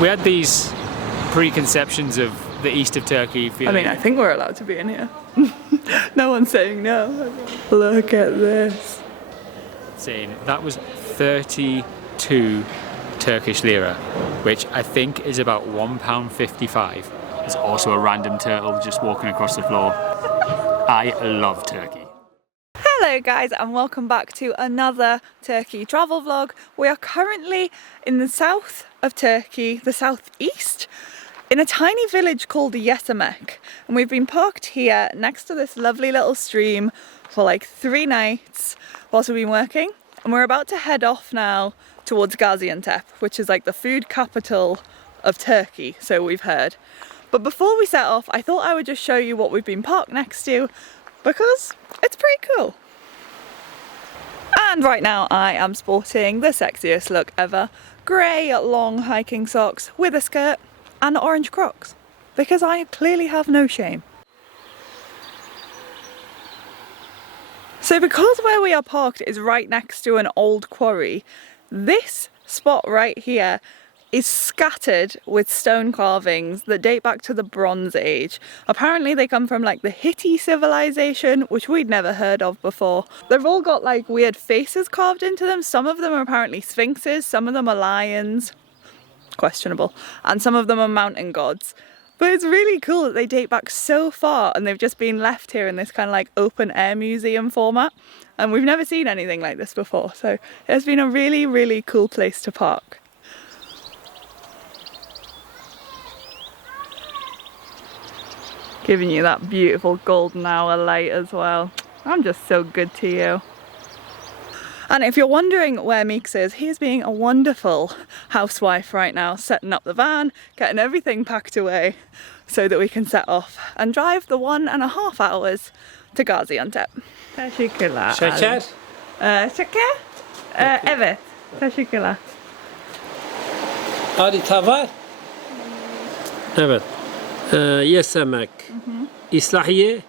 We had these preconceptions of the east of Turkey feeling. I mean, I think we're allowed to be in here. No one's saying no. Look at this. Saying that was 32 Turkish lira, which I think is about £1.55. There's also a random turtle just walking across the floor. I love Turkey. Hello guys, and welcome back to another Turkey travel vlog. We are currently in the south of Turkey, the southeast, in a tiny village called Gaziantep, and we've been parked here next to this lovely little stream for like 3 nights whilst we've been working, and we're about to head off now towards Gaziantep, which is like the food capital of Turkey, so we've heard. But before we set off, I thought I would just show you what we've been parked next to, because it's pretty cool. And right now I am sporting the sexiest look ever. Grey long hiking socks with a skirt and orange Crocs, because I clearly have no shame. So because where we are parked is right next to an old quarry, this spot right here is scattered with stone carvings that date back to the Bronze Age. Apparently they come from like the Hittite civilization, which we'd never heard of before. They've all got like weird faces carved into them. Some of them are apparently sphinxes, some of them are lions, questionable, and some of them are mountain gods. But it's really cool that they date back so far and they've just been left here in this kind of like open air museum format. And we've never seen anything like this before. So it's been a really, really cool place to park. Giving you that beautiful golden hour light as well. I'm just so good to you. And if you're wondering where Meeks is, he's being a wonderful housewife right now, setting up the van, getting everything packed away so that we can set off and drive the 1.5 hours to Gaziantep. Teşekkürler. Şeker? Şeker? Evet. Teşekkürler. Harita var. Evet. Yesemek. İslahiye.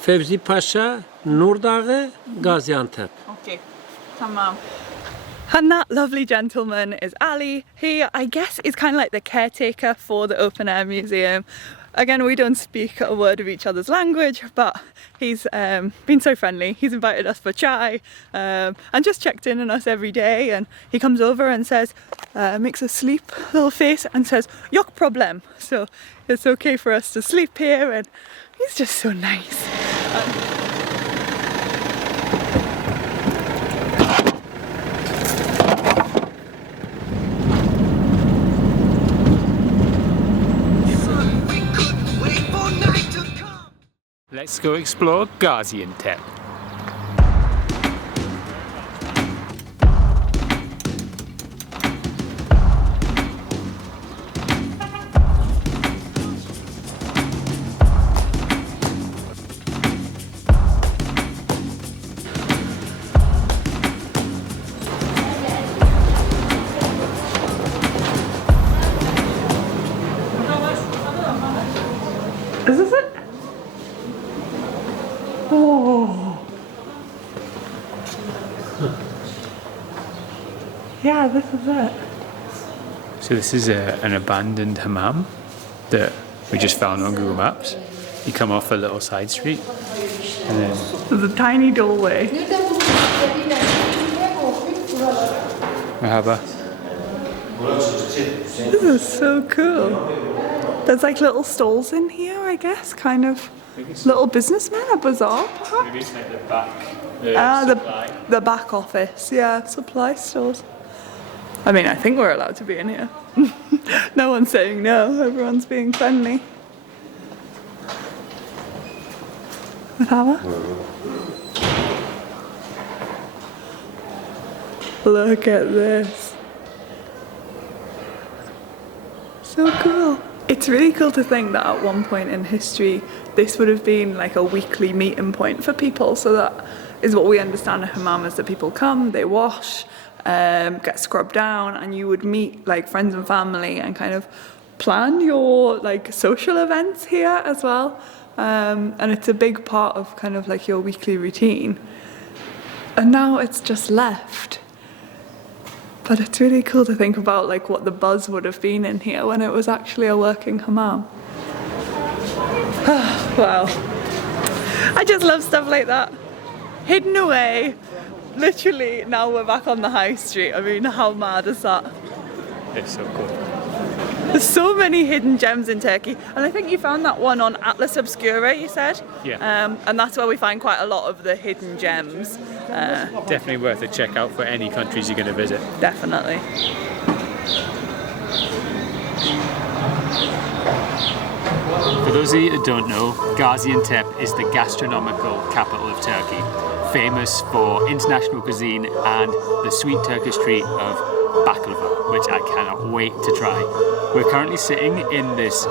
Fevzi Paşa, Nur Dağı, Gaziantep. Okay, tamam. And that lovely gentleman is Ali. He, I guess, is kind of like the caretaker for the open air museum. Again, we don't speak a word of each other's language, but he's been so friendly. He's invited us for chai and just checked in on us every day. And he comes over and says, makes a sleep little face and says, "Yok problem." So it's okay for us to sleep here, and he's just so nice. Let's go explore Gaziantep. Is this it? Oh. Yeah, this is it. So this is an abandoned hammam that we just found on Google Maps. You come off a little side street and then... There's a tiny doorway. Merhaba. This is so cool. There's like little stalls in here, I guess, kind of little businessmen, a bazaar perhaps? Maybe it's like the back, the back office, yeah, supply stores. I mean, I think we're allowed to be in here. No one's saying no, everyone's being friendly. Merhaba. Look at this. So cool. It's really cool to think that at one point in history this would have been like a weekly meeting point for people. So that is what we understand a hammam is, that people come, they wash, get scrubbed down, and you would meet like friends and family and kind of plan your like social events here as well. And it's a big part of kind of like your weekly routine. And now it's just left. But it's really cool to think about like what the buzz would have been in here when it was actually a working hammam. Wow. I just love stuff like that. Hidden away. Literally, now we're back on the high street. I mean, how mad is that? It's so cool. There's so many hidden gems in Turkey, and I think you found that one on Atlas Obscura, you said? Yeah. And that's where we find quite a lot of the hidden gems. Definitely worth a check out for any countries you're going to visit. Definitely. For those of you that don't know, Gaziantep is the gastronomical capital of Turkey, famous for international cuisine and the sweet Turkish treat of baklava, which I cannot wait to try. We're currently sitting in this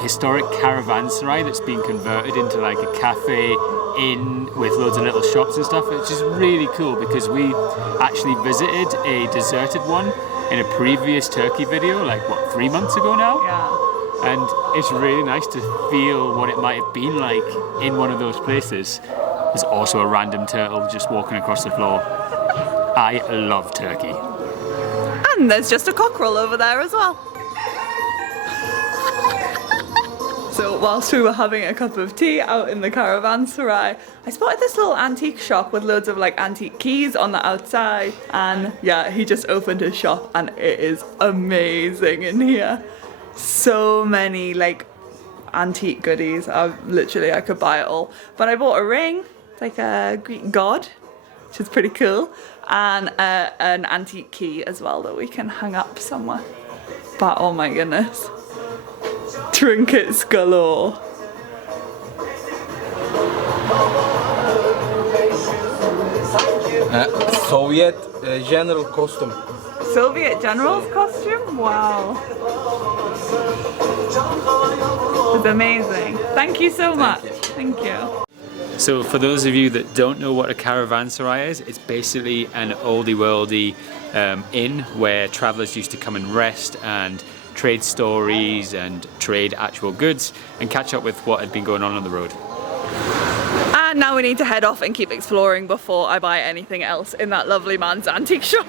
historic caravan sarai that's been converted into like a cafe inn with loads of little shops and stuff, which is really cool because we actually visited a deserted one in a previous Turkey video, like what, 3 months ago now? Yeah. And it's really nice to feel what it might have been like in one of those places. There's also a random turtle just walking across the floor. I love Turkey. And there's just a cockerel over there as well. So whilst we were having a cup of tea out in the caravan sarai, I spotted this little antique shop with loads of like antique keys on the outside. And yeah, he just opened his shop and it is amazing in here. So many like antique goodies. I could buy it all. But I bought a ring, like a Greek god, which is pretty cool, and an antique key as well that we can hang up somewhere. But oh my goodness, trinkets galore. Soviet general costume. Soviet general's costume? Wow. It's amazing. Thank you so much. Thank you. So for those of you that don't know what a caravanserai is, it's basically an oldie worldy inn where travellers used to come and rest and trade stories and trade actual goods and catch up with what had been going on the road. And now we need to head off and keep exploring before I buy anything else in that lovely man's antique shop.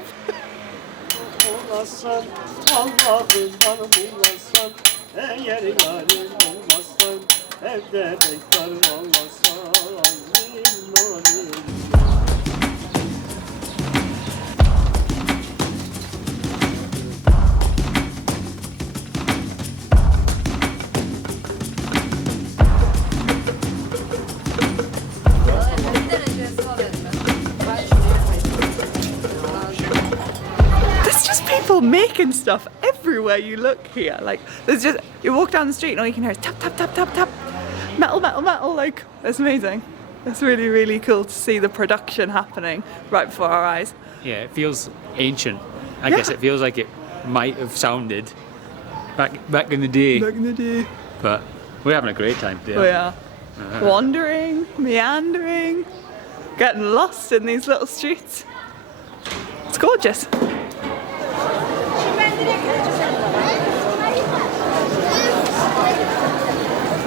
People making stuff everywhere you look here. Like there's just, you walk down the street and all you can hear is tap tap tap tap tap, metal metal metal. Like it's amazing. It's really really cool to see the production happening right before our eyes. Yeah, it feels ancient. I guess it feels like it might have sounded back in the day. Back in the day. But we're having a great time today. Oh yeah. Wandering, meandering, getting lost in these little streets. It's gorgeous.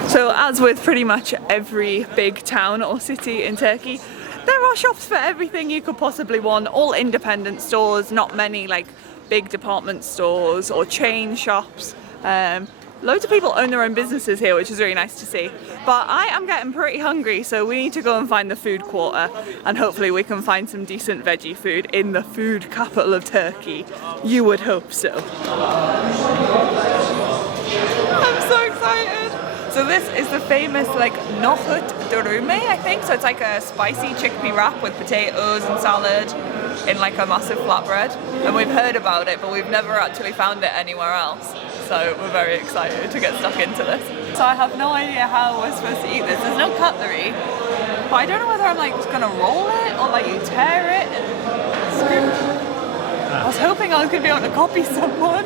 So as with pretty much every big town or city in Turkey, there are shops for everything you could possibly want, all independent stores, not many like big department stores or chain shops. Loads of people own their own businesses here, which is really nice to see. But I am getting pretty hungry, so we need to go and find the food quarter, and hopefully we can find some decent veggie food in the food capital of Turkey. You would hope so. I'm so excited! So this is the famous like nohut dürüme, I think. So it's like a spicy chickpea wrap with potatoes and salad in like a massive flatbread. And we've heard about it, but we've never actually found it anywhere else. So we're very excited to get stuck into this. So I have no idea how we're supposed to eat this. There's no cutlery, but I don't know whether I'm like just gonna roll it or like you tear it and screw. I was hoping I was gonna be able to copy someone.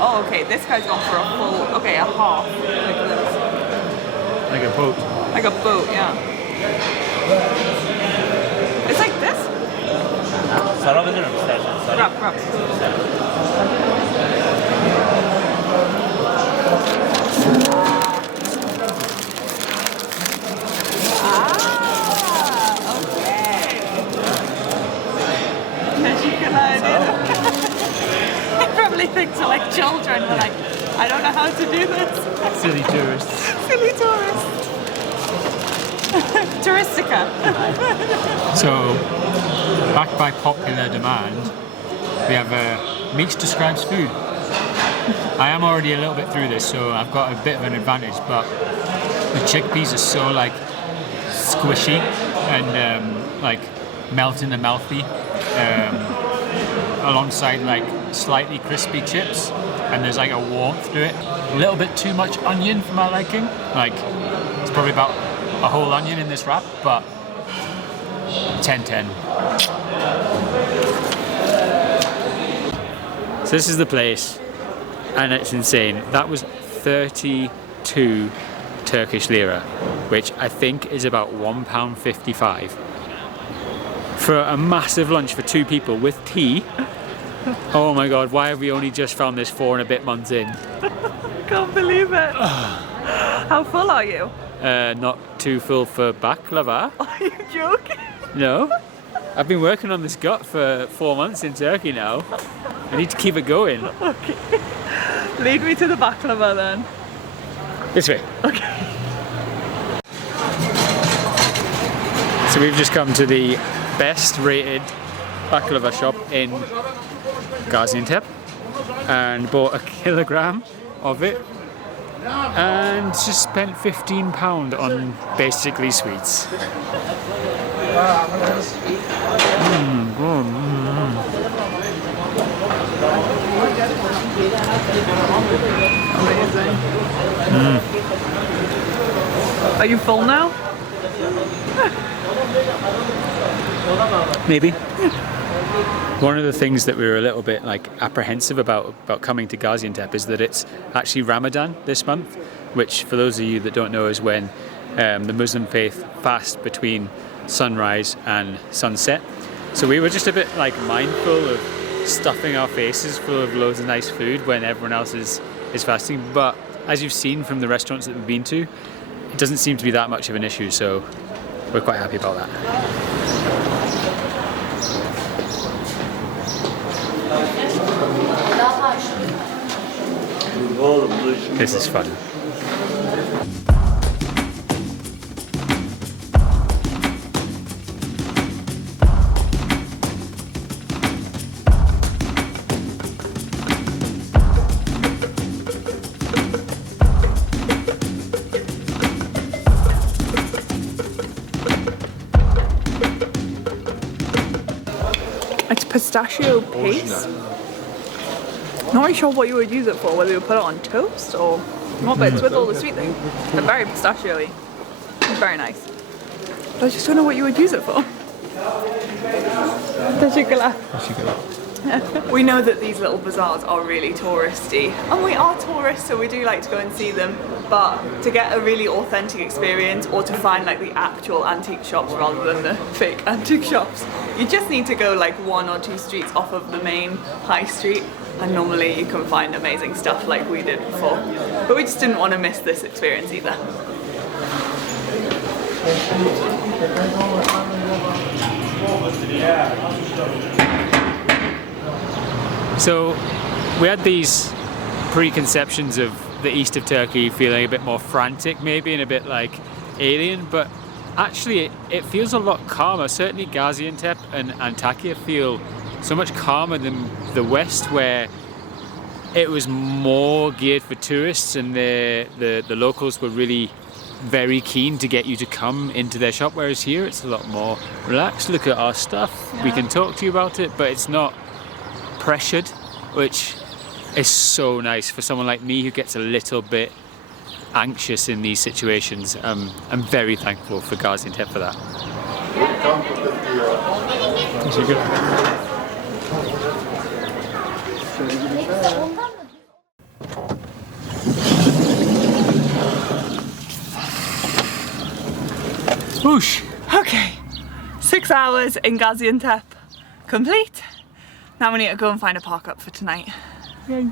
Oh, okay, this guy's gone for a full, okay, a half, like this. Like a boat. Like a boat, yeah. It's like this? Sarabilirim istersen. Wrap, wrap. Ah, okay. things are like children. We're like, I don't know how to do this. Silly tourists. Silly tourists. Touristica. So, backed by popular demand, we have Meeks describes food. I am already a little bit through this, so I've got a bit of an advantage, but the chickpeas are so like squishy and like melt in the mouthy, alongside like slightly crispy chips, and there's like a warmth to it. A little bit too much onion for my liking. Like it's probably about a whole onion in this wrap, but 10/10. So this is the place, and it's insane. That was 32 Turkish lira, which I think is about £1.55 for a massive lunch for 2 people with tea. Oh my god, why have we only just found this 4 and a bit months in? Can't believe it. How full are you? Not too full for baklava. Are you joking? No. I've been working on this gut for 4 months in Turkey now. I need to keep it going. Okay. Lead me to the baklava then. This way. Okay. So we've just come to the best rated baklava shop in Gaziantep and bought a kilogram of it and just spent £15 on basically sweets. Are you full now? Maybe. One of the things that we were a little bit like apprehensive about coming to Gaziantep is that it's actually Ramadan this month, which for those of you that don't know is when the Muslim faith fast between sunrise and sunset. So we were just a bit like mindful of stuffing our faces full of loads of nice food when everyone else is fasting. But as you've seen from the restaurants that we've been to, it doesn't seem to be that much of an issue, so we're quite happy about that. This is fun. It's pistachio paste. Not really sure what you would use it for, whether you would put it on toast or what, but it's with all the sweet things. They're very pistachio-y. It's very nice. But I just don't know what you would use it for. We know that these little bazaars are really touristy, and we are tourists, so we do like to go and see them, but to get a really authentic experience or to find like the actual antique shops rather than the fake antique shops, you just need to go like 1 or 2 streets off of the main high street, and normally you can find amazing stuff like we did before. But we just didn't want to miss this experience either. So we had these preconceptions of the east of Turkey feeling a bit more frantic maybe and a bit like alien, but actually it feels a lot calmer. Certainly Gaziantep and Antakya feel so much calmer than the west, where it was more geared for tourists and the locals were really very keen to get you to come into their shop, whereas here it's a lot more relaxed. Look at our stuff, we can talk to you about it, but it's not pressured, which is so nice for someone like me who gets a little bit anxious in these situations. I'm very thankful for Gaziantep for that. Whoosh! Okay, 6 hours in Gaziantep complete. Now we need to go and find a park up for tonight. Yay.